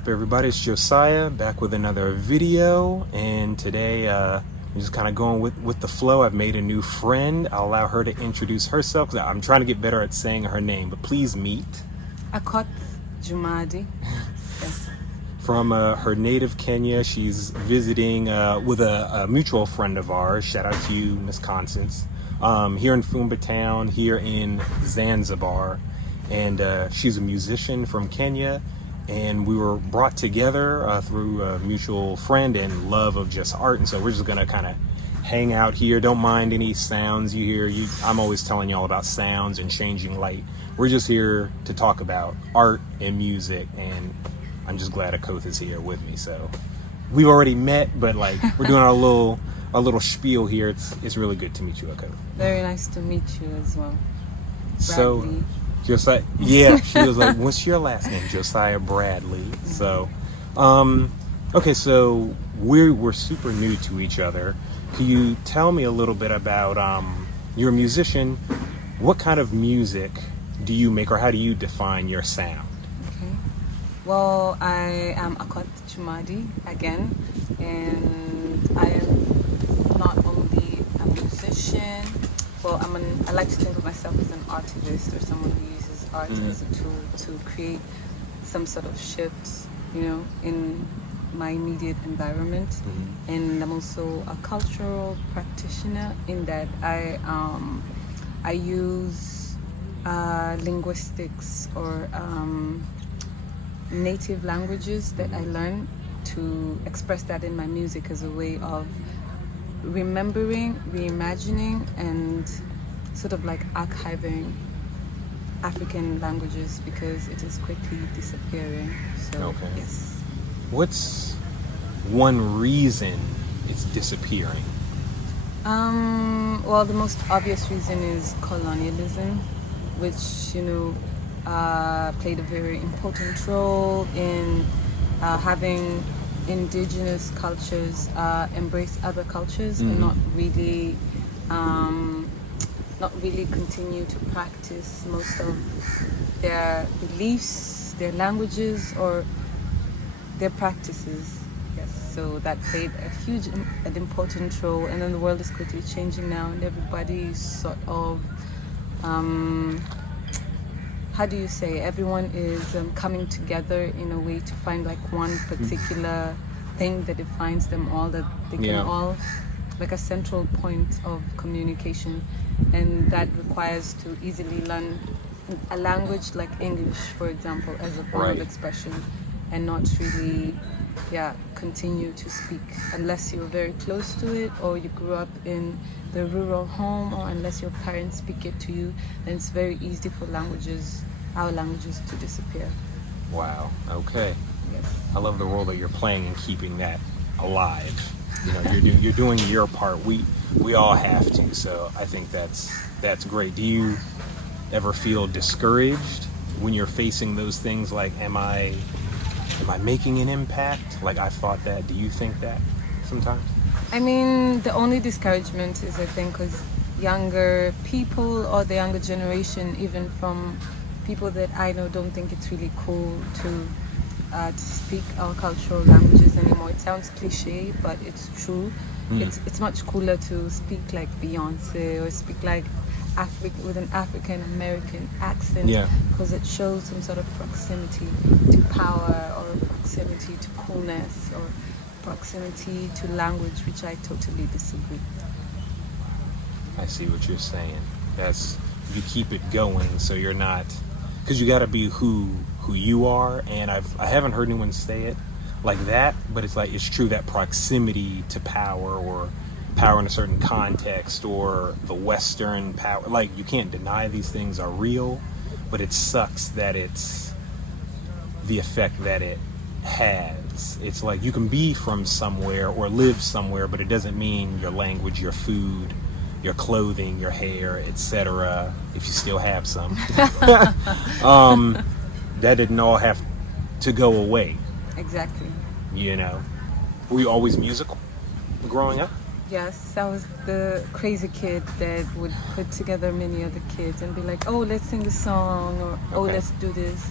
up, everybody? It's Josiah back with another video, and today I'm just kind of going with the flow. I've made a new friend. I'll allow her to introduce herself because I'm trying to get better at saying her name, but please meet Akoth Jumadi. Yes. From her native Kenya. She's visiting with a mutual friend of ours. Shout out to you, Miss Constance. Here in Fumba Town, here in Zanzibar, and she's a musician from Kenya. And we were brought together through a mutual friend and love of just art. And so we're just going to kind of hang out here. Don't mind any sounds you hear. I'm always telling y'all about sounds and changing light. We're just here to talk about art and music. And I'm just glad Akoth is here with me. So we've already met, but like we're doing our little spiel here. It's really good to meet you, Akoth. Very nice to meet you as well. So, Bradley. Josiah, yeah, she was like, what's your last name? Josiah Bradley. So, okay, so we're super new to each other. Can you tell me a little bit about, you're a musician, what kind of music do you make, or how do you define your sound? Okay. Well, I am Akoth Jumadi again, and I am not only a musician. Well, I like to think of myself as an artivist, or someone who uses art as a tool to create some sort of shift, in my immediate environment. And I'm also a cultural practitioner in that I use linguistics or native languages that I learn to express that in my music as a way of remembering, reimagining, and sort of like archiving African languages because it is quickly disappearing. So, Okay. yes. What's one reason it's disappearing? Well, the most obvious reason is colonialism, which, played a very important role in having indigenous cultures embrace other cultures and not really continue to practice most of their beliefs, their languages, or their practices. Yes, so that played a huge and important role. And then the world is quickly changing now, and everybody is sort of everyone is coming together in a way to find like one particular thing that defines them all, that they can all, like a central point of communication, and that requires to easily learn a language like English, for example, as a form of expression, and not really continue to speak unless you're very close to it, or you grew up in the rural home, or unless your parents speak it to you. Then it's very easy for our languages to disappear. Wow, okay. Yes. I love the role that you're playing in keeping that alive. You're doing your part. We all have to. So I think that's great. Do you ever feel discouraged when you're facing those things? Like, am I making an impact? Like, I thought that. Do you think that sometimes? I mean, the only discouragement is, I think, because younger people, or the younger generation, even from people that I know, don't think it's really cool to speak our cultural languages anymore. It sounds cliche, but it's true. It's much cooler to speak like Beyonce, or speak like with an African American accent, because it shows some sort of proximity to power, or proximity to coolness, or proximity to language, which I totally disagree. I see what you're saying. You keep it going, so you're not, because you got to be who you are. And I haven't heard anyone say it like that, but it's true, that proximity to power, or power in a certain context, or the Western power, like, you can't deny these things are real, but it sucks that it's the effect that it has. It's like you can be from somewhere or live somewhere, but it doesn't mean your language, your food, your clothing, your hair, etc., if you still have some, that didn't all have to go away. Exactly. Were you always musical growing up? Yes, I was the crazy kid that would put together many other kids and be like, oh, let's sing a song, or oh, let's do this.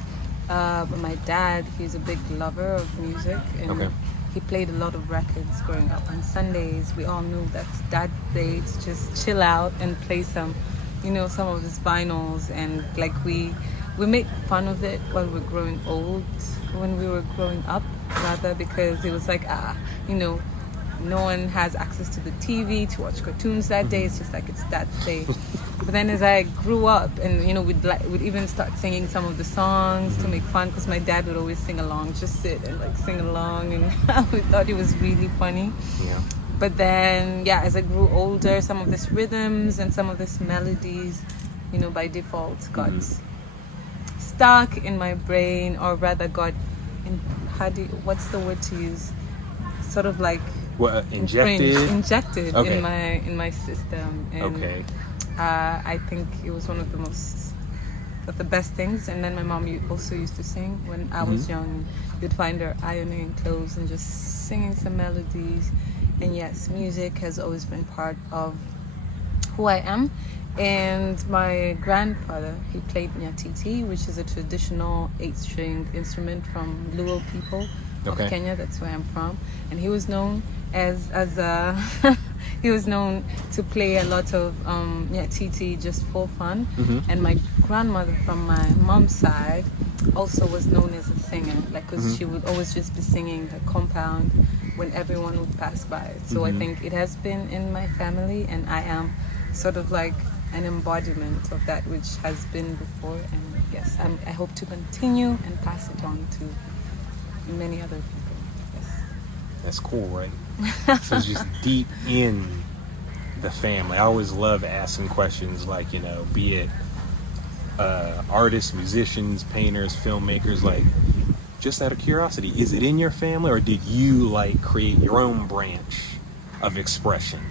But my dad, he's a big lover of music, and Okay. he played a lot of records growing up. On Sundays, we all knew that's Dad's day to just chill out and play some, some of his vinyls, and like we made fun of it when we were growing up, rather, because it was like, no one has access to the TV to watch cartoons that day. It's just like it's that day. But then as I grew up, and we'd even start singing some of the songs to make fun, because my dad would always sing along, just sit and like sing along, and we thought it was really funny. Yeah. But then, yeah, as I grew older, some of these rhythms and some of these melodies, by default got stuck in my brain, or rather got in, what's the word to use? Sort of like injected Okay. in my system. And Okay. I think it was one of the best things. And then my mom also used to sing when I was young. You'd find her ironing clothes and just singing some melodies. And yes, music has always been part of who I am. And my grandfather, he played nyatiti, which is a traditional 8-stringed instrument from Luo people of Kenya. That's where I'm from. And he was known as he was known to play a lot of nyatiti just for fun. And my grandmother from my mom's side also was known as a singer, because she would always just be singing the compound when everyone would pass by. So I think it has been in my family, and I am sort of like an embodiment of that which has been before. And yes, I hope to continue and pass it on to many other people. Yes. That's cool, right? So it's just deep in the family. I always love asking questions like, be it artists, musicians, painters, filmmakers, like, just out of curiosity, is it in your family, or did you like create your own branch of expression?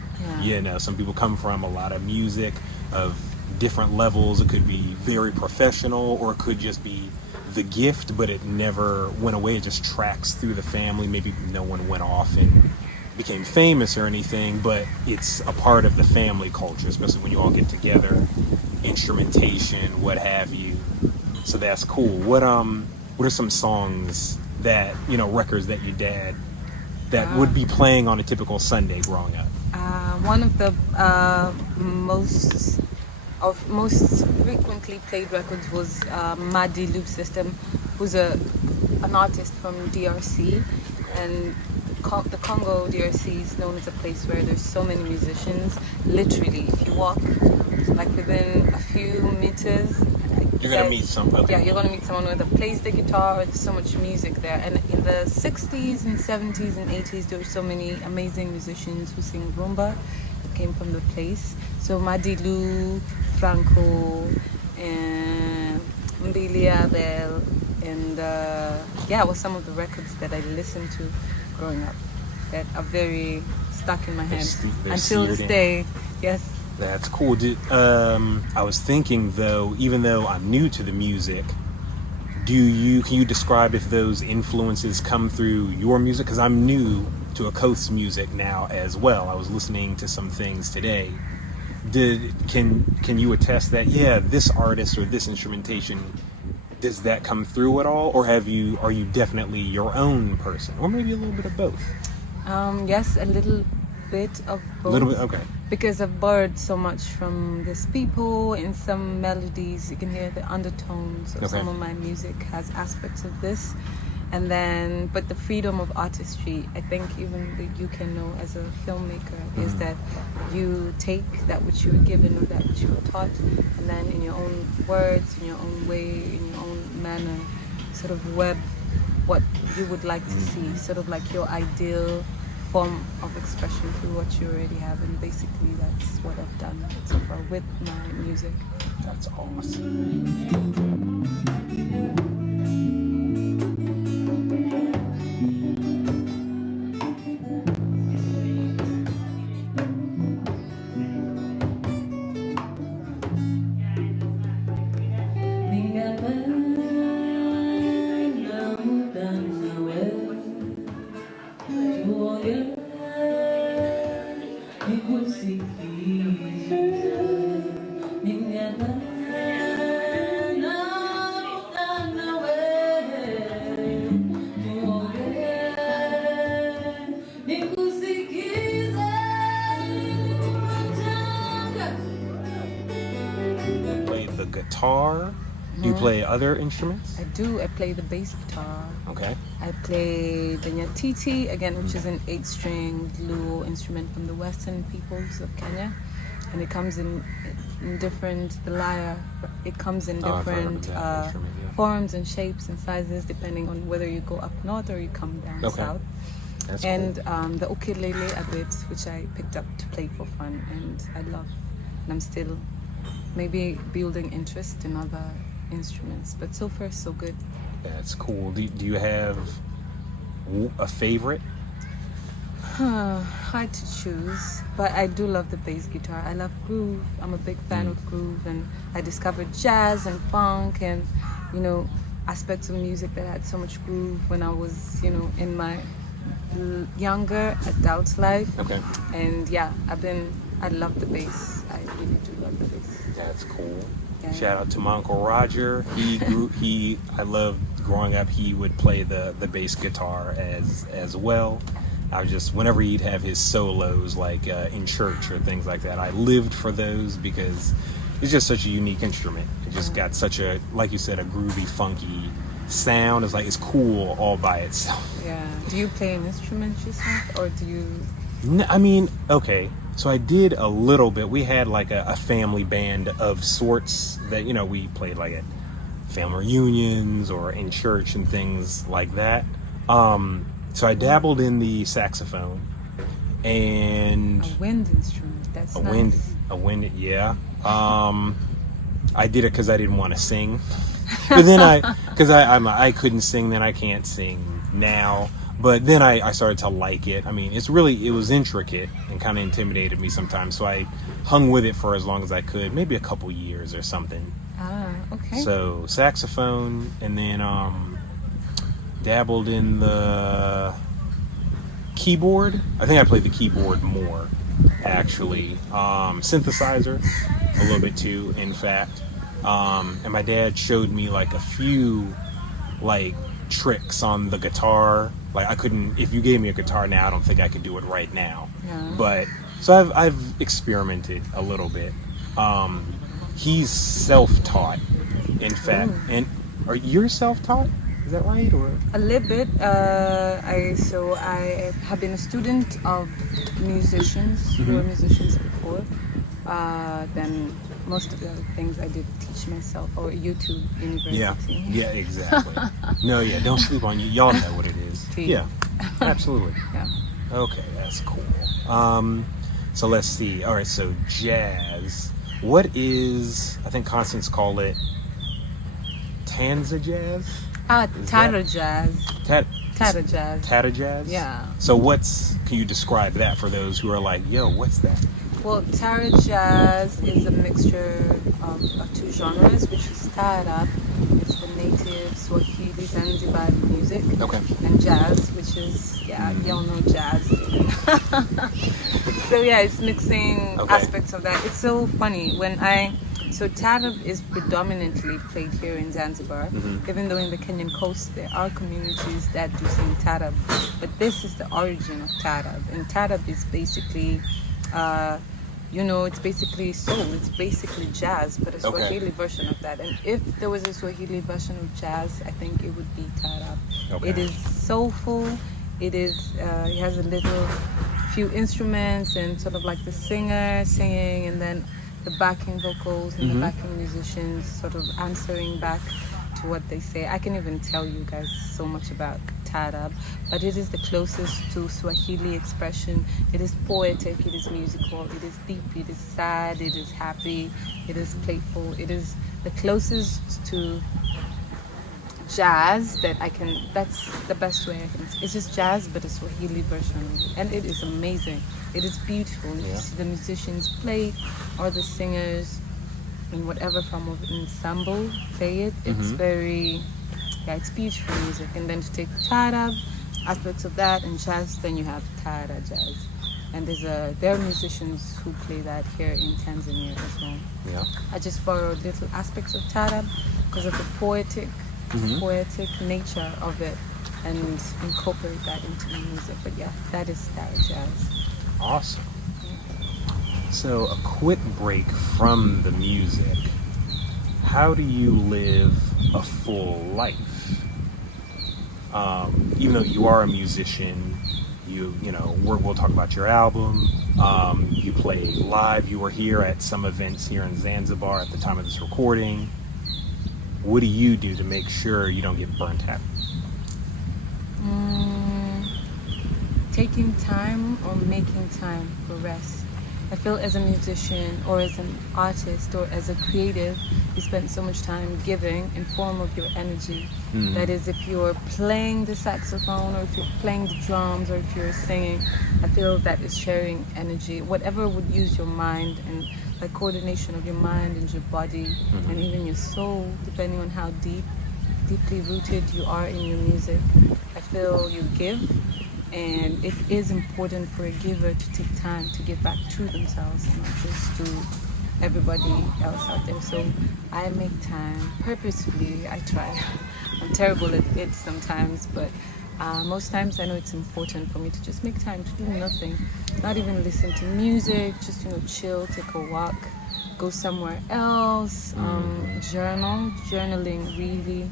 Yeah. Some people come from a lot of music of different levels. It could be very professional, or it could just be the gift, but it never went away. It just tracks through the family. Maybe no one went off and became famous or anything, but it's a part of the family culture, especially when you all get together, instrumentation, what have you. So that's cool. What are some songs that, records that your dad that would be playing on a typical Sunday growing up? One of the most frequently played records was Madi Loop System, who's an artist from DRC, and the Congo DRC is known as a place where there's so many musicians. Literally, if you walk like within a few meters, you're gonna meet someone. Yeah, you're gonna meet someone that plays the guitar. There's so much music there. And in the 60s and 70s and 80s, there were so many amazing musicians who sing rumba that came from the place. So Madilu, Franco, and Mbili Abel, and was some of the records that I listened to growing up that are very stuck in my head until this day. Yes. That's cool. I was thinking though, even though I'm new to the music, can you describe if those influences come through your music? Because I'm new to Akoth's music now as well. I was listening to some things today. Can you attest that this artist or this instrumentation, does that come through at all, or are you definitely your own person, or maybe a little bit of both? Yes, a little bit of both. A little bit, okay. Because I've borrowed so much from these people. In some melodies, you can hear the undertones of some of my music has aspects of this. And then, but the freedom of artistry, I think even that you can know as a filmmaker, is that you take that which you were given or that which you were taught, and then in your own words, in your own way, in your own manner, sort of web what you would like to see, sort of like your ideal form of expression through what you already have. And basically that's what I've done so far with my music. That's awesome. guitar. Do you play other instruments? I do. I play the bass guitar. Okay. I play the nyatiti, again, which is an 8-string Luo instrument from the western peoples of Kenya. And it comes in different, the lyre, it comes in different forms and shapes and sizes depending on whether you go up north or you come down south. That's and cool. The ukulele a bit, which I picked up to play for fun, and I love. And I'm still maybe building interest in other instruments, but so far so good. That's cool. Do you have a favorite? Hard to choose, but I do love the bass guitar. I love groove. I'm a big fan of groove, and I discovered jazz and funk and, you know, aspects of music that had so much groove when I was, you know, in my younger adult life. Okay. And yeah, I love the bass. I really do love the bass. That's cool. Yeah. Shout out to my Uncle Roger. I loved growing up, he would play the bass guitar as well. I was just, whenever he'd have his solos, like in church or things like that, I lived for those because it's just such a unique instrument. It just got such a, like you said, a groovy, funky sound. It's like, it's cool all by itself. Yeah. Do you play an instrument yourself, or do you? No, I mean, okay. So I did a little bit. We had like a family band of sorts that, you know, we played like at family reunions or in church and things like that. So I dabbled in the saxophone and A wind instrument. That's nice. A wind, yeah. I did it because I didn't want to sing, but then I couldn't sing then. I can't sing now. But then I started to like it. I mean, it was intricate and kind of intimidated me sometimes. So I hung with it for as long as I could, maybe a couple years or something. Ah, okay. So saxophone, and then dabbled in the keyboard. I think I played the keyboard more, actually. Synthesizer, a little bit too, in fact. And my dad showed me like a few like tricks on the guitar. Like I couldn't, if you gave me a guitar now, I don't think I could do it right now. Yeah. But so I've experimented a little bit. He's self-taught, in fact. Ooh. And are you self-taught? Is that right? Or A little bit. I have been a student of musicians who were musicians before. Then most of the other things I did teach myself, or YouTube University. Yeah, exactly. No, yeah, don't sleep on you. Y'all know what it is. Please. Yeah, absolutely. Yeah. Okay, that's cool. So let's see. All right, so jazz. What is, I think Constance called it Tanza jazz? Tata jazz. Tata jazz. Tata jazz? Yeah. So can you describe that for those who are like, yo, what's that? Well, Tara jazz is a mixture of two genres, which is Taraab, it's the native Swahili Zanzibari music, Okay. and jazz, which is, y'all know jazz. So yeah, it's mixing aspects of that. It's so funny so Taraab is predominantly played here in Zanzibar, even though in the Kenyan coast there are communities that do sing Taraab, but this is the origin of Taraab, and Taraab is basically it's basically soul, it's basically jazz, but a Swahili version of that. And if there was a Swahili version of jazz, I think it would be Taraab. Okay. It is soulful, it has a few instruments and sort of like the singer singing, and then the backing vocals and the backing musicians sort of answering back to what they say. I can even tell you guys so much about Taraab, but it is the closest to Swahili expression. It is poetic, it is musical, it is deep, it is sad, it is happy, it is playful. It is the closest to jazz that's the best way I can say. It's just jazz, but a Swahili version, and it is amazing. It is beautiful. You see the musicians play, or the singers in whatever form of ensemble play it. It's it's beautiful music. And then to take Taraab, aspects of that, and jazz, then you have Tara jazz. And there are musicians who play that here in Tanzania as well. Yeah. I just borrowed little aspects of Taraab because of the poetic nature of it, and incorporate that into my music. But yeah, that is Tara jazz. Awesome. So a quick break from the music. how do you live a full life? Even though you are a musician, we'll talk about your album. You play live. You were here at some events here in Zanzibar at the time of this recording. What do you do to make sure you don't get burnt out? Taking time or making time for rest. I feel as a musician or as an artist or as a creative, you spend so much time giving in form of your energy. That is, if you're playing the saxophone or if you're playing the drums or if you're singing, I feel that is sharing energy. Whatever would use your mind and the coordination of your mind and your body and even your soul, depending on how deeply rooted you are in your music. I feel you give. And it is important for a giver to take time to give back to themselves and not just to everybody else out there. So I make time purposefully. I try. I'm terrible at it sometimes, but most times I know it's important for me to just make time to do nothing, not even listen to music, just chill, take a walk, go somewhere else, journaling really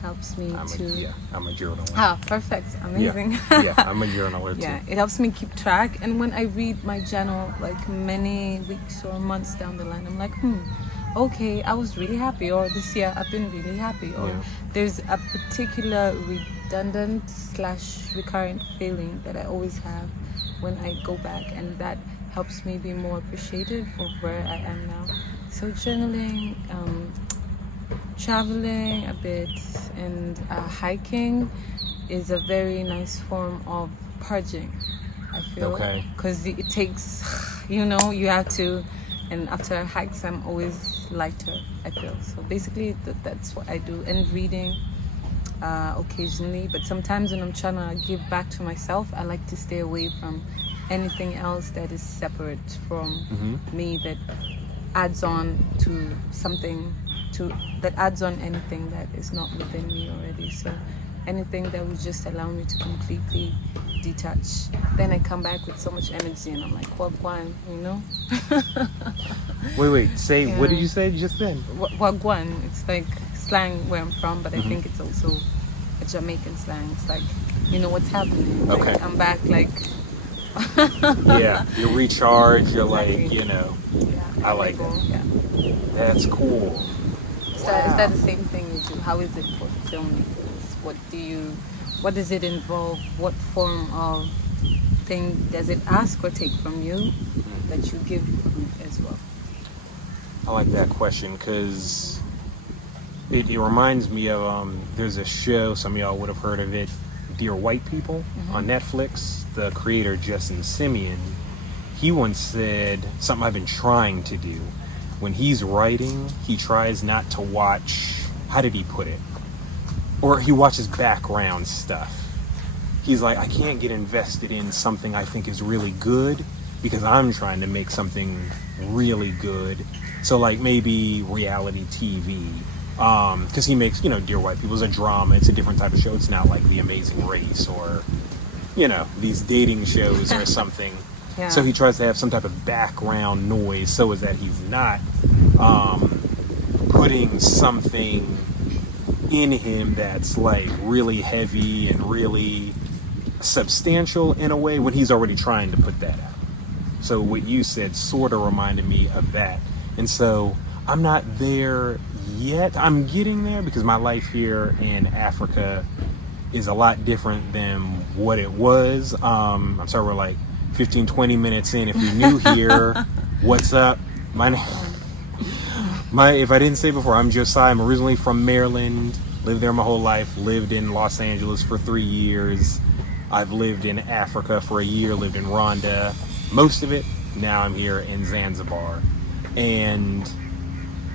helps me I'm a journaler. Perfect. Amazing. Yeah, I'm a journaler too. Yeah, it helps me keep track. And when I read my journal, like many weeks or months down the line, I'm like, okay, I was really happy. Or this year, I've been really happy. Or there's a particular redundant / recurrent feeling that I always have when I go back. And that helps me be more appreciative of where I am now. So journaling, traveling a bit, and hiking is a very nice form of purging, I feel. Okay. Because it takes, you have to, and after hikes I'm always lighter, I feel. So basically that's what I do. And reading occasionally, but sometimes when I'm trying to give back to myself, I like to stay away from anything else that is separate from me, that adds on to something, that adds on anything that is not within me already. So anything that would just allow me to completely detach. Then I come back with so much energy and I'm like, wagwan, Wait, what did you say just then? Wagwan, it's like slang where I'm from, but I think it's also a Jamaican slang. It's like, what's happening? Okay. Like, I'm back, like... Yeah, you recharge, you're exactly. I like that. Yeah. That's cool. Is that the same thing you do? How is it for filmmakers? What does it involve? What form of thing does it ask or take from you that you give as well? I like that question because it reminds me of, there's a show, some of y'all would have heard of it, Dear White People on Netflix. The creator, Justin Simeon, he once said something I've been trying to do. When he's writing, he tries not to watch, how did he put it? Or he watches background stuff. He's like, I can't get invested in something I think is really good because I'm trying to make something really good. So like maybe reality TV. Because he makes, Dear White People is a drama. It's a different type of show. It's not like The Amazing Race or, these dating shows or something. Yeah. So he tries to have some type of background noise so as that he's not putting something in him that's like really heavy and really substantial in a way when he's already trying to put that out. So what you said sort of reminded me of that. And so I'm not there yet. I'm getting there because my life here in Africa is a lot different than what it was. I'm sorry, we're like 15, 20 minutes in. If you're new here, what's up? If I didn't say before, I'm Josiah. I'm originally from Maryland, lived there my whole life, lived in Los Angeles for 3 years. I've lived in Africa for a year, lived in Rwanda, most of it. Now I'm here in Zanzibar. And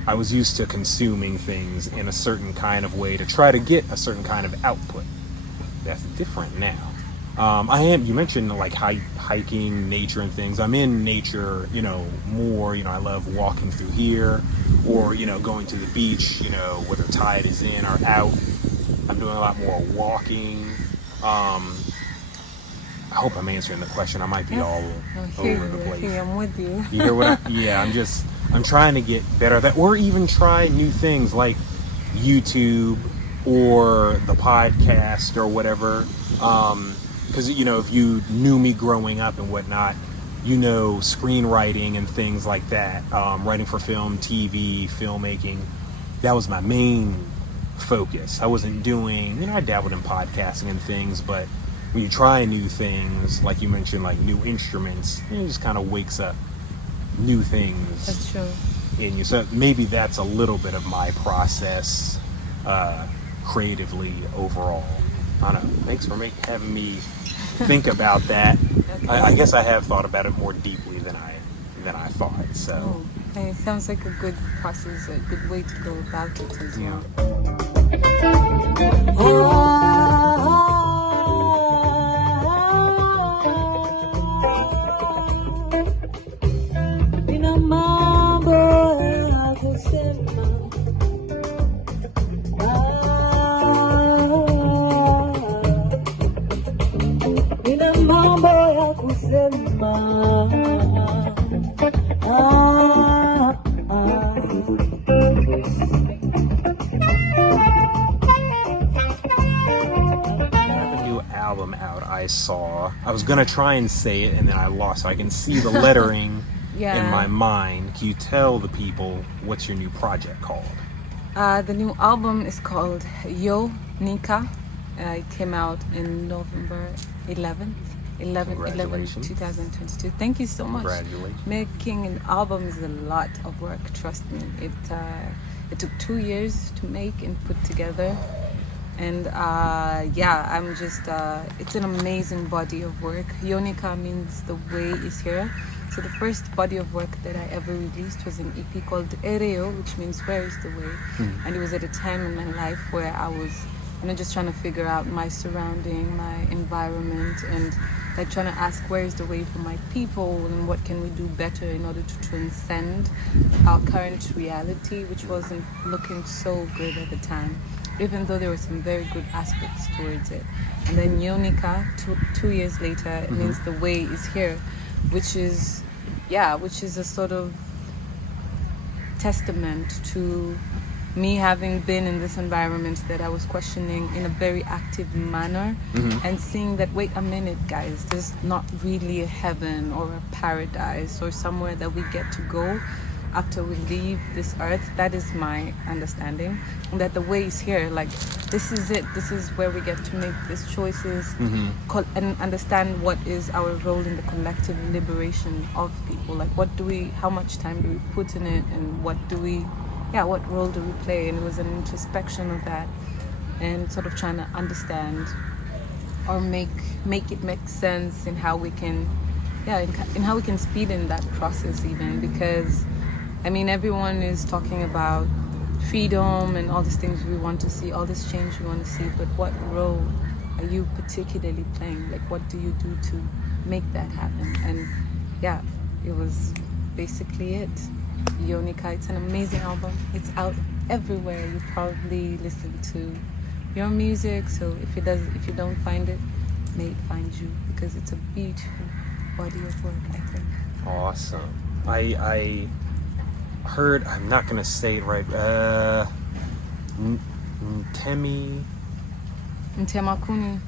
I was used to consuming things in a certain kind of way to try to get a certain kind of output. That's different now. You mentioned like hiking, nature and things. I'm in nature, more, I love walking through here or, going to the beach, whether tide is in or out. I'm doing a lot more walking. I hope I'm answering the question. I might be all over the place. I'm with you. You hear what I'm trying to get better at that, or even try new things like YouTube or the podcast or whatever. Because if you knew me growing up and whatnot, screenwriting and things like that, writing for film, TV, filmmaking, that was my main focus. I wasn't doing, I dabbled in podcasting and things, but when you try new things, like you mentioned, like new instruments, it just kind of wakes up new things. That's true. In you. So maybe that's a little bit of my process creatively overall. I don't know. Thanks for having me think about that. Okay. I guess I have thought about it more deeply than I thought. So it sounds like a good process, a good way to go about it as well. I was gonna try and say it and then I lost. So I can see the lettering in my mind. Can you tell the people what's your new project called? The new album is called Yo Nika. It came out in November 11th, 2022. Thank you so much. Congratulations. Making an album is a lot of work, trust me. It took 2 years to make and put together. And I'm just, it's an amazing body of work. Yonika means the way is here. So the first body of work that I ever released was an EP called Ethereal, which means where is the way. And it was at a time in my life where I was, just trying to figure out my surrounding, my environment, and like trying to ask where is the way for my people and what can we do better in order to transcend our current reality, which wasn't looking so good at the time, even though there were some very good aspects towards it. And then Yonika, 2 years later, it means the way is here, which is a sort of testament to me having been in this environment that I was questioning in a very active manner, and seeing that, wait a minute guys, there's not really a heaven or a paradise or somewhere that we get to go after we leave this earth. That is my understanding, and that the way is here. Like, this is it. This is where we get to make these choices, and understand what is our role in the collective liberation of people. Like, how much time do we put in it, and what role do we play? And it was an introspection of that, and sort of trying to understand or make it make sense in how we can, in how we can speed in that process even, because everyone is talking about freedom and all these things we want to see, all this change we want to see, but what role are you particularly playing? Like, what do you do to make that happen? And it was basically it. Yonika, it's an amazing album. It's out everywhere. You probably listen to your music, so if you don't find it, may it find you, because it's a beautiful body of work, I think. Awesome. I heard, I'm not gonna say it right, Ntemakuni.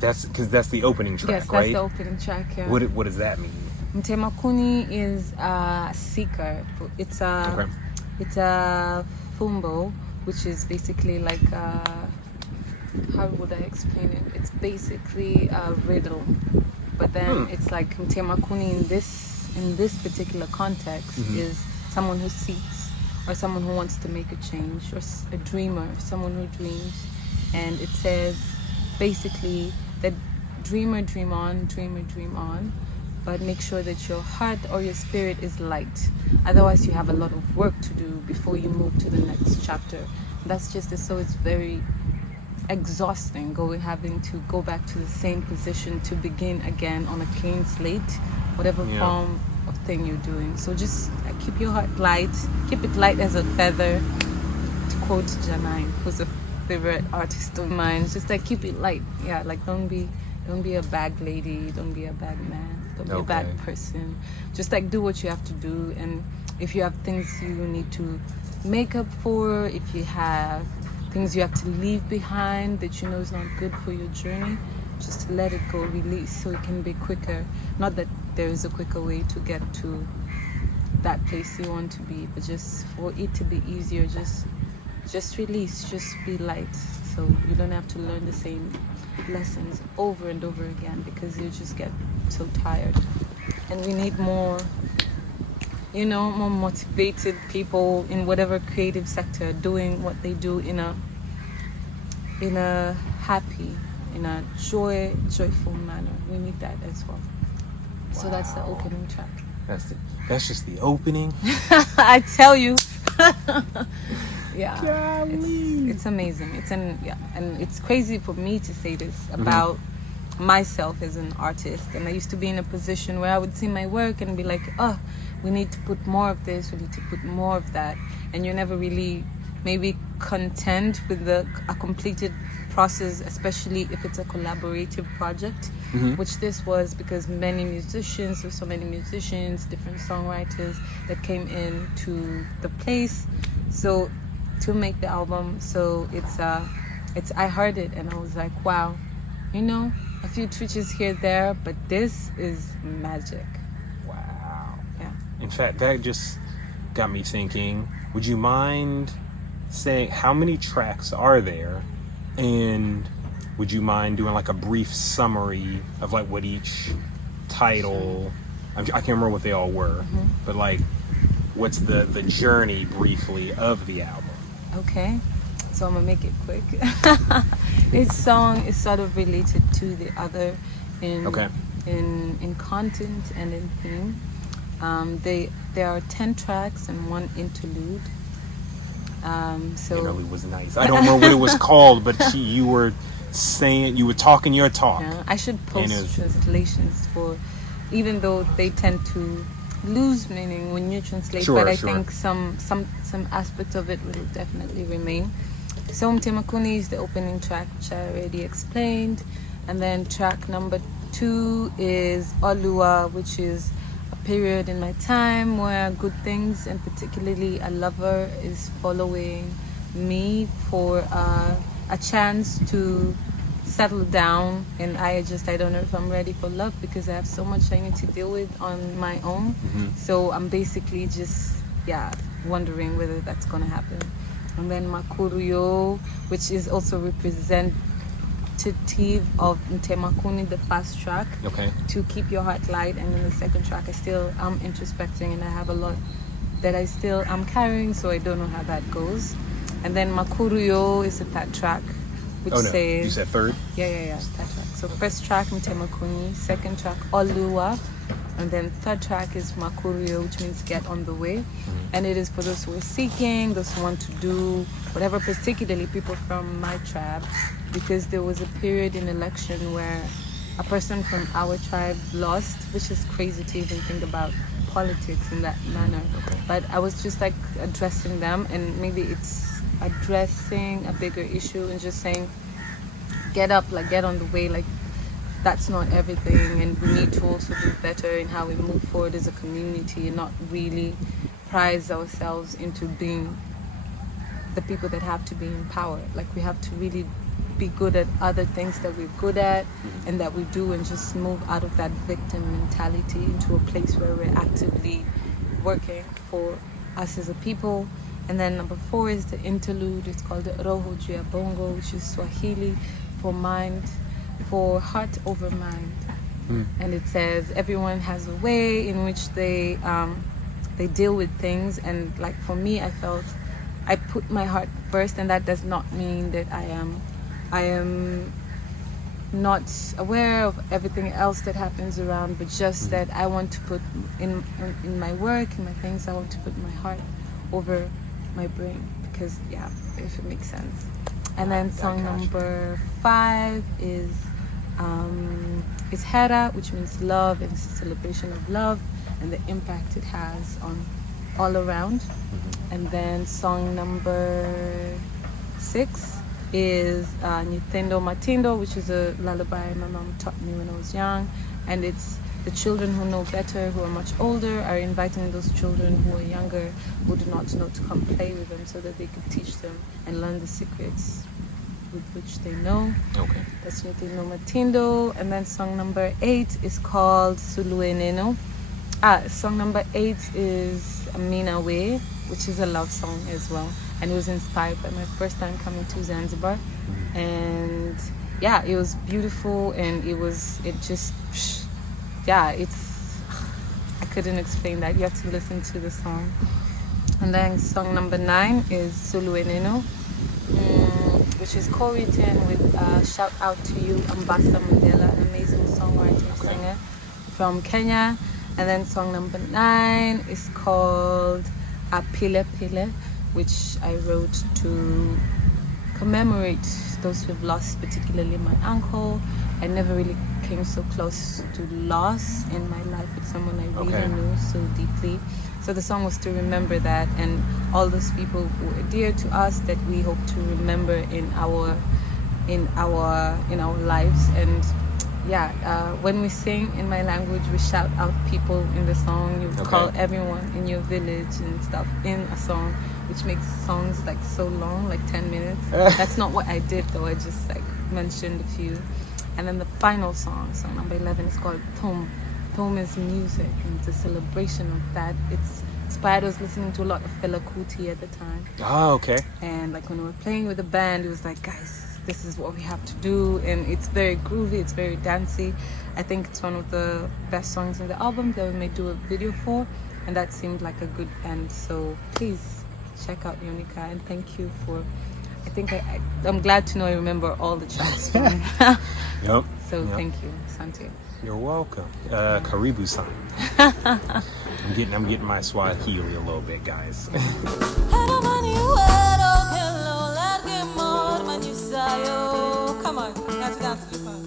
That's because that's the opening track, yes, right? Yes, that's the opening track, yeah. What does that mean? Ntemakuni is a seeker. It's a fumbo, which is basically like how would I explain it? It's basically a riddle, but then it's like Ntemakuni in this particular context is someone who seeks, or someone who wants to make a change, or a dreamer, someone who dreams. And it says basically that dreamer dream on, but make sure that your heart or your spirit is light. Otherwise you have a lot of work to do before you move to the next chapter. That's just it. So it's very exhausting having to go back to the same position to begin again on a clean slate, whatever form of thing you're doing. So just keep your heart light, keep it light as a feather, to quote Janine, who's a favorite artist of mine. Just like keep it light. Don't be a bad lady, don't be a bad man, don't be a bad person. Just like do what you have to do. And if you have things you need to make up for, if you have things you have to leave behind that you know is not good for your journey, just let it go, release, so it can be quicker. Not that there is a quicker way to get to that place you want to be, but just for it to be easier, just release, just be light, so you don't have to learn the same lessons over and over again, because you just get so tired. And we need more, more motivated people in whatever creative sector doing what they do in a happy, in a joyful manner. We need that as well. Wow. So that's the opening track. That's just the opening. I tell you. Yeah. Golly. It's amazing. And it's crazy for me to say this about myself as an artist. And I used to be in a position where I would see my work and be like, oh, we need to put more of this, we need to put more of that. And you're never really maybe content with a completed process, especially if it's a collaborative project, which this was, because there's so many musicians, different songwriters that came into the place so to make the album. So I heard it and I was like, wow, a few twitches here, there, but this is magic. Wow. Yeah. In fact, that just got me thinking, would you mind saying how many tracks are there? And would you mind doing like a brief summary of like what each title, I can't remember what they all were, but like what's the journey briefly of the album? Okay, so I'm gonna make it quick. Each song is sort of related to the other in content and in theme. There are 10 tracks and 1 interlude. So Interlude was nice. I don't know what it was called, but you were talking your talk. Yeah, I should post translations for, even though they tend to lose meaning when you translate, but I think some aspects of it will definitely remain. So Mtema Kuni is the opening track, which I already explained, and then track number 2 is Olua, which is a period in my time where good things, and particularly a lover, is following me for a chance to settle down, and I don't know if I'm ready for love, because I have so much I need to deal with on my own. So I'm basically just wondering whether that's gonna happen. And then Makuruyo, which is also representative of Mtema Kuni, the first track, to keep your heart light. And then the second track, I'm introspecting, and I have a lot that I still am carrying, so I don't know how that goes. And then Makuruyo is the third track, which says... You said third? Yeah, third track. So first track, Mtema Kuni, second track, Olua, and then third track is Makuruyo, which means get on the way. And it is for those who are seeking, those who want to do whatever, particularly people from my tribe, because there was a period in election where a person from our tribe lost, which is crazy to even think about politics in that manner. But I was just like addressing them, and maybe it's addressing a bigger issue and just saying, get up, like get on the way, like that's not everything, and we need to also do better in how we move forward as a community, and not really prize ourselves into being the people that have to be in power. Like we have to really be good at other things that we're good at and that we do, and just move out of that victim mentality into a place where we're actively working for us as a people. And then number 4 is the interlude. It's called the Roho Juu ya Bongo, which is Swahili for heart over mind. And it says everyone has a way in which they deal with things, and like for me, I felt I put my heart first, and that does not mean that I am not aware of everything else that happens around, but just that I want to put in my work, in my things, I want to put my heart over my brain, because if it makes sense. And then song number 5 is Hera, which means love, and it's a celebration of love and the impact it has on all around. And then song number 6 is Nintendo Matindo, which is a lullaby my mom taught me when I was young, and it's the children who know better, who are much older, are inviting those children who are younger, who do not know, to come play with them so that they could teach them and learn the secrets with which they know. Okay. That's Nutino Matindo. And then song number 8 is called Sulueneno. Song number 8 is Amina Way, which is a love song as well. And it was inspired by my first time coming to Zanzibar. And yeah, it was beautiful, and I couldn't explain that. You have to listen to the song. And then song number 9 is Sulueneno, which is co-written with shout out to you, Ambassador Mandela, an amazing songwriter, singer from Kenya. And then song number 9 is called Pile Pile, which I wrote to commemorate those who've lost, particularly my uncle. I never really came so close to loss in my life with someone I really knew so deeply. So the song was to remember that, and all those people who are dear to us that we hope to remember in our lives. And when we sing in my language, we shout out people in the song. You call everyone in your village and stuff in a song, which makes songs like so long, like 10 minutes. That's not what I did though. I just like mentioned a few. And then the final song number 11, is called Tom. Tom is music, and it's a celebration of that. It's inspired. I was listening to a lot of Fela Kuti at the time. Oh, okay. And like when we were playing with the band, it was like, guys, this is what we have to do. And it's very groovy, it's very dancey. I think it's one of the best songs in the album that we may do a video for, and that seemed like a good end. So please check out Yonika, and thank you for, I think I'm glad to know I remember all the tracks from Yep. So thank you, Santi. You're welcome. Karibu-san. I'm getting my Swahili a little bit, guys. Come on, dance to the fun.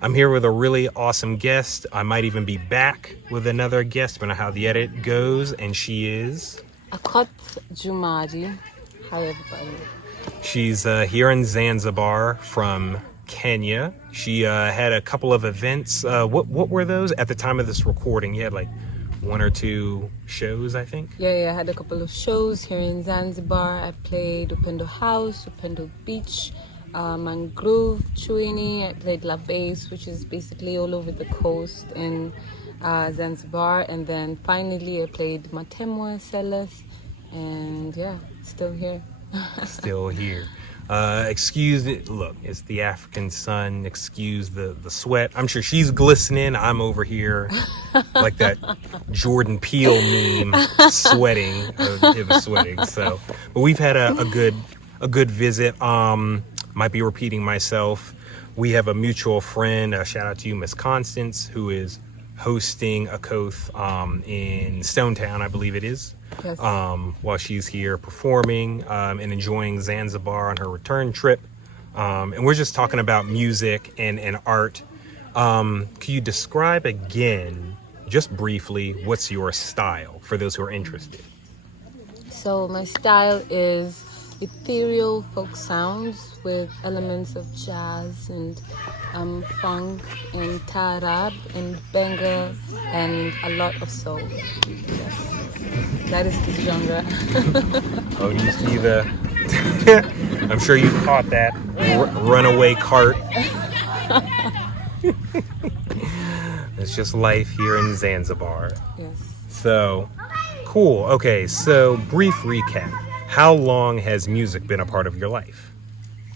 I'm here with a really awesome guest. I might even be back with another guest, depending on how the edit goes, and she is Akoth Jumadi. Hi, everybody. She's here in Zanzibar from Kenya. She had a couple of events. What were those at the time of this recording? You had like 1 or 2 shows, I think. Yeah, I had a couple of shows here in Zanzibar. I played Upendo House, Upendo Beach, Mangrove, Chuini. I played La Base, which is basically all over the coast in Zanzibar. And then finally I played Matemwe, Celes, and still here. Still here. Excuse it. Look, it's the African sun. Excuse the sweat. I'm sure she's glistening. I'm over here like that Jordan Peele meme, sweating. It was sweating. So, but we've had a good visit. Might be repeating myself. We have a mutual friend. Shout out to you, Miss Constance, who is hosting Akoth in Stonetown, I believe it is. Yes. While she's here performing and enjoying Zanzibar on her return trip. And we're just talking about music and art. Can you describe again, just briefly, what's your style for those who are interested? So my style is ethereal folk sounds with elements of jazz and funk and Taraab and Benga and a lot of soul. Yes, that is the genre. Oh, you see the... I'm sure you caught that runaway cart. It's just life here in Zanzibar. Yes. So, cool. Okay, so brief recap. How long has music been a part of your life?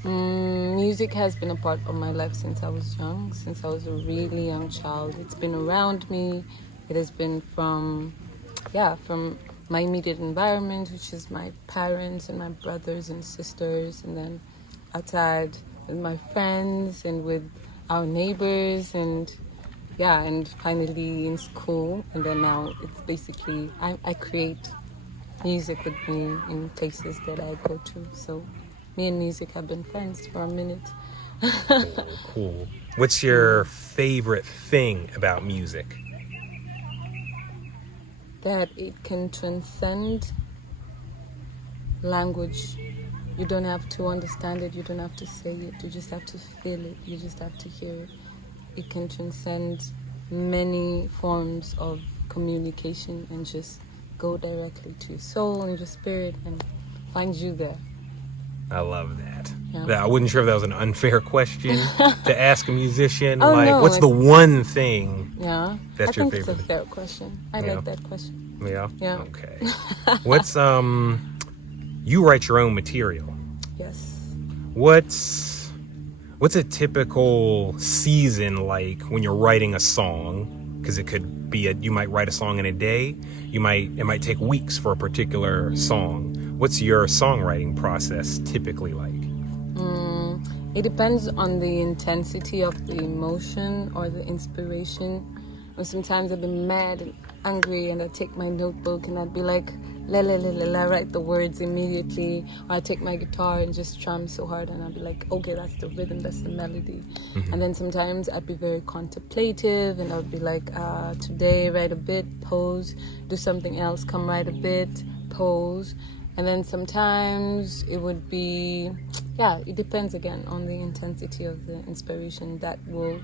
Music has been a part of my life since I was young, since I was a really young child. It's been around me. It has been from my immediate environment, which is my parents and my brothers and sisters, and then outside with my friends and with our neighbors, and finally in school. And then now it's basically, I create music with me in places that I go to. So me and music have been friends for a minute. Cool. What's your favorite thing about music? That it can transcend language. You don't have to understand it, you don't have to say it, you just have to feel it, you just have to hear it. It can transcend many forms of communication and just go directly to your soul and your spirit and find you there. I love that. Yeah. I wasn't sure if that was an unfair question to ask a musician. Oh, like, no, what's like- the one thing Yeah, that's I your think it's a favorite? fair question. I Yeah. like that question. Yeah? Yeah. Okay. What's, you write your own material. Yes. What's a typical season like when you're writing a song? Because it could be you might write a song in a day. It might take weeks for a particular song. What's your songwriting process typically like? It depends on the intensity of the emotion or the inspiration. Or sometimes I've been mad and angry and I take my notebook and I'd be like, la la la la la, write the words immediately. Or I take my guitar and just strum so hard and I'd be like, okay, that's the rhythm, that's the melody. And then sometimes I'd be very contemplative and I'd be like, today write a bit, pause, do something else, come write a bit, pause. And then sometimes it would be, it depends again on the intensity of the inspiration that will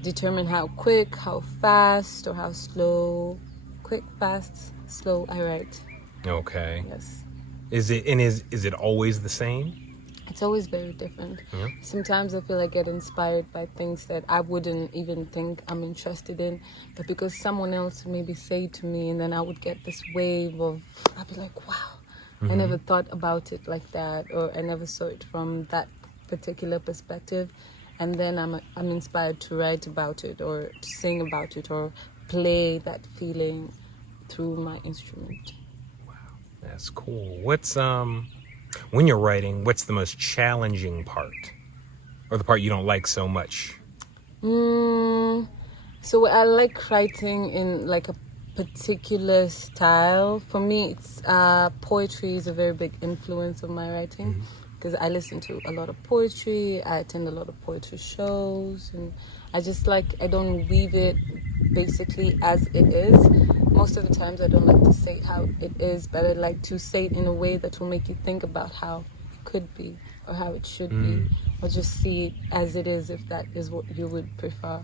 determine how quick, how fast, or how slow. Quick, fast, slow, I write. Okay. Yes. Is it always the same? It's always very different. Yeah. Sometimes I feel I get inspired by things that I wouldn't even think I'm interested in, but because someone else would maybe say to me, and then I would get this wave of, I'd be like, wow. I never thought about it like that, or I never saw it from that particular perspective, and then I'm inspired to write about it, or to sing about it, or play that feeling through my instrument. Wow, that's cool. What's when you're writing, what's the most challenging part, or the part you don't like so much? So I like writing in like a particular style. For me, it's poetry is a very big influence of my writing, because I listen to a lot of poetry, I attend a lot of poetry shows, and I don't weave it basically as it is. Most of the times I don't like to say how it is, but I like to say it in a way that will make you think about how it could be or how it should be, or just see it as it is if that is what you would prefer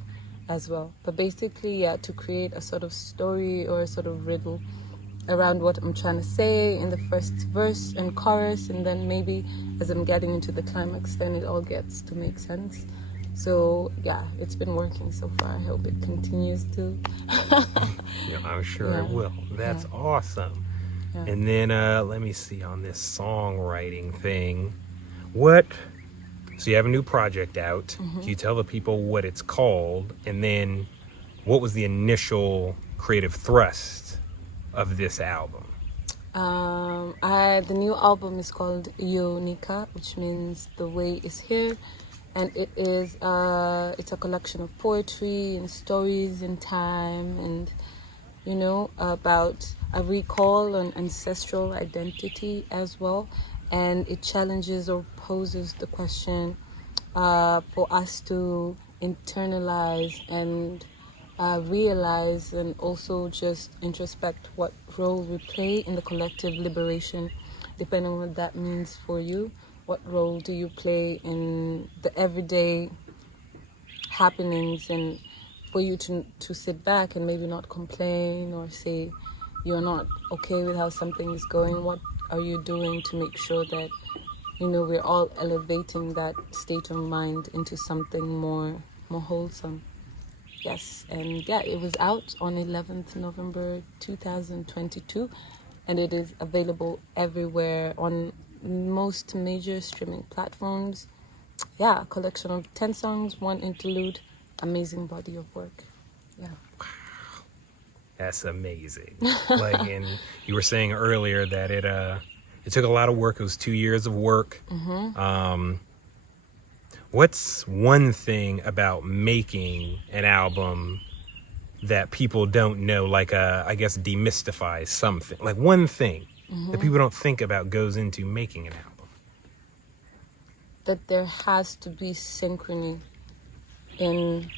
as well. But basically, to create a sort of story or a sort of riddle around what I'm trying to say in the first verse and chorus, and then maybe as I'm getting into the climax, then it all gets to make sense. So it's been working so far. I hope it continues to. Yeah, I'm sure it will. That's awesome. Yeah. And then let me see on this songwriting thing. So you have a new project out. Can you tell the people what it's called? And then what was the initial creative thrust of this album? The new album is called Yonika, which means the way is here. And it's a collection of poetry and stories in time, and about a recall on ancestral identity as well. And it challenges or poses the question for us to internalize and realize, and also just introspect what role we play in the collective liberation, depending on what that means for you. What role do you play in the everyday happenings, and for you to sit back and maybe not complain or say you're not okay with how something is going? What are you doing to make sure that we're all elevating that state of mind into something more wholesome? Yes, and it was out on 11th November 2022, and it is available everywhere on most major streaming platforms. A collection of 10 songs, 1 interlude, amazing body of work. Yeah. That's amazing. And you were saying earlier that it took a lot of work. It was 2 years of work. What's one thing about making an album that people don't know, I guess demystifies something? Like one thing that people don't think about goes into making an album. That there has to be synchrony in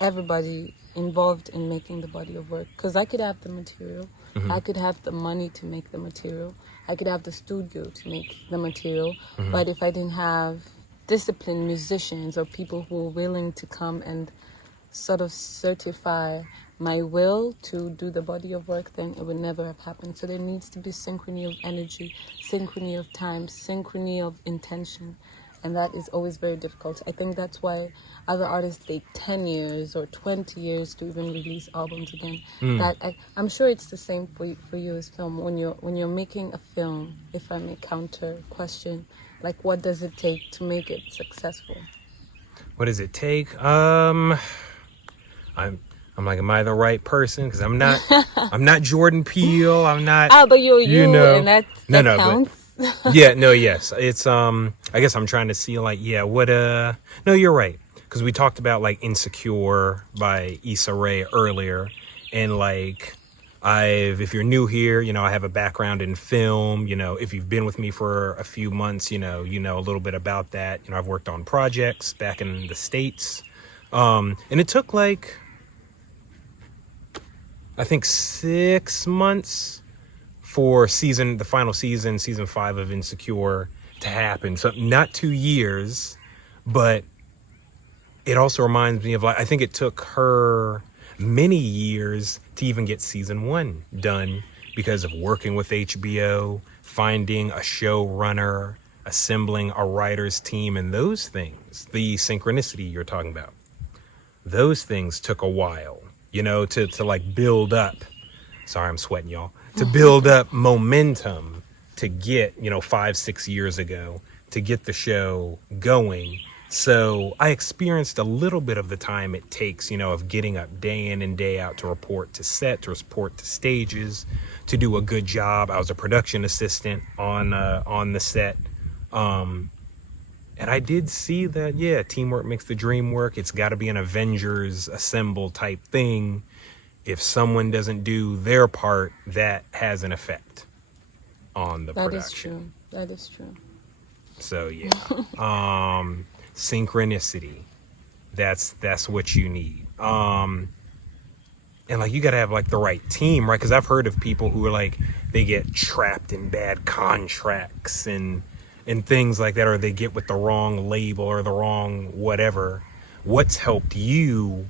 everybody involved in making the body of work. Because I could have the material, I could have the money to make the material, I could have the studio to make the material, but if I didn't have disciplined musicians or people who were willing to come and sort of certify my will to do the body of work, then it would never have happened. So there needs to be synchrony of energy, synchrony of time, synchrony of intention. And that is always very difficult. I think that's why other artists take 10 years or 20 years to even release albums again. I'm sure it's the same for you as film. When you're making a film, if I may counter question, like what does it take to make it successful? What does it take? I'm like, am I the right person? Because I'm not Jordan Peele. I'm not. Ah, but you're you, know. and that counts. But, yeah, no, yes. It's I guess I'm trying to see like, yeah, what no, you're right. Because we talked about like Insecure by Issa Rae earlier, and like if you're new here, you know, I have a background in film. You know, if you've been with me for a few months, you know a little bit about that. You know, I've worked on projects back in the States, and it took like, I think 6 months for the final season 5 of Insecure to happen. So not 2 years, but it also reminds me of like, I think it took her many years to even get season 1 done because of working with HBO, finding a showrunner, assembling a writer's team, and those things, the synchronicity you're talking about, those things took a while, you know, to like build up. Sorry, I'm sweating, y'all. To build up momentum to get, 5-6 years ago, to get the show going. So I experienced a little bit of the time it takes, of getting up day in and day out to report to set, to report to stages, to do a good job. I was a production assistant on the set. And I did see that, yeah, teamwork makes the dream work. It's got to be an Avengers Assemble type thing. If someone doesn't do their part, that has an effect on the production. That is true. So yeah, synchronicity. That's what you need. And like, you gotta have like the right team, right? Because I've heard of people who are like, they get trapped in bad contracts and things like that, or they get with the wrong label or the wrong whatever. What's helped you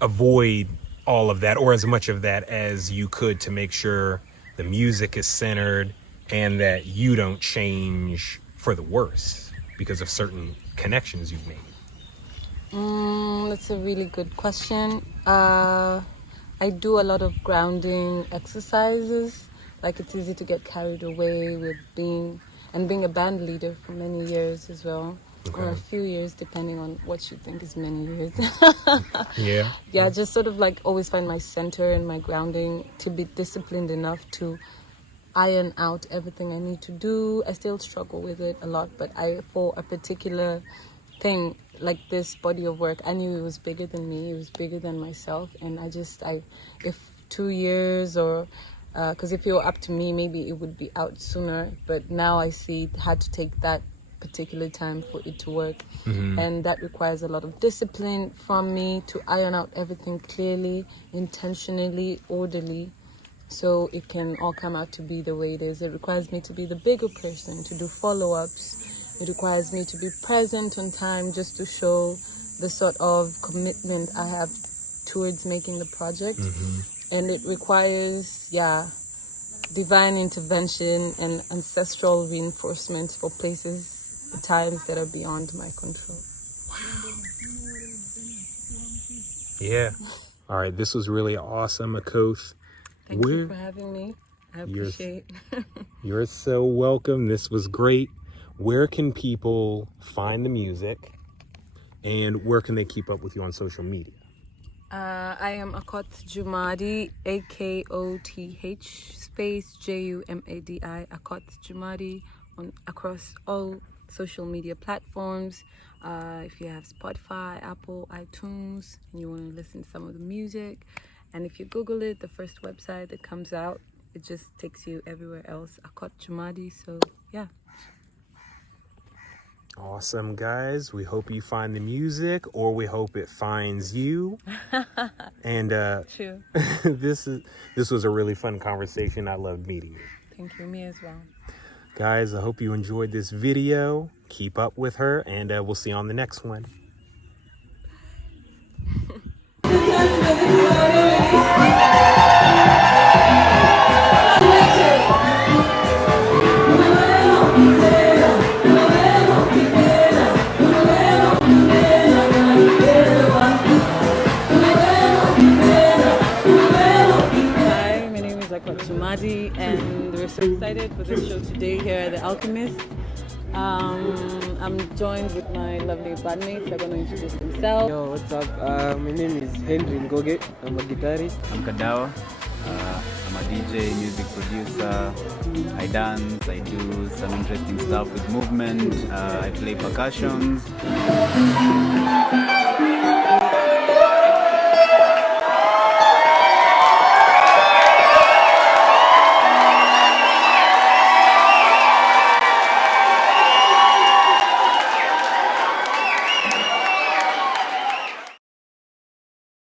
avoid all of that, or as much of that as you could, to make sure the music is centered and that you don't change for the worse because of certain connections you've made? That's a really good question. I do a lot of grounding exercises. Like, it's easy to get carried away with being a band leader for many years as well. Okay. Or a few years, depending on what you think is many years. Yeah, just sort of like always find my center and my grounding, to be disciplined enough to iron out everything I need to do. I still struggle with it a lot, but for a particular thing like this body of work, I knew it was bigger than me, it was bigger than myself, and if 2 years or because if it were up to me, maybe it would be out sooner, but now I see it had to take that particular time for it to work. And that requires a lot of discipline from me to iron out everything clearly, intentionally, orderly, so it can all come out to be the way it is. It requires me to be the bigger person, to do follow-ups. It requires me to be present on time, just to show the sort of commitment I have towards making the project. And it requires, divine intervention and ancestral reinforcement for places, times that are beyond my control. Wow. Yeah. All right. This was really awesome, Akoth. Thank you for having me. I appreciate it. You're so welcome. This was great. Where can people find the music, and where can they keep up with you on social media? I am Akoth Jumadi, AKOTH space JUMADI, Akoth Jumadi, across all social media platforms. If you have Spotify, Apple, iTunes, and you want to listen to some of the music, and if you Google it, the first website that comes out, it just takes you everywhere else, Akoth Jumadi. So yeah. Awesome, guys. We hope you find the music, or we hope it finds you. And True. this was a really fun conversation. I loved meeting you. Thank you. Me as well. Guys, I hope you enjoyed this video. Keep up with her, and we'll see you on the next one. Hi, my name is Akoth Jumadi, and we're so excited for this show today here at The Alchemist. I'm joined with my lovely bandmates. They're going to introduce themselves. Yo, what's up? My name is Henry Ngoge. I'm a guitarist. I'm Kadawa. I'm a DJ, music producer. I dance, I do some interesting stuff with movement. I play percussions.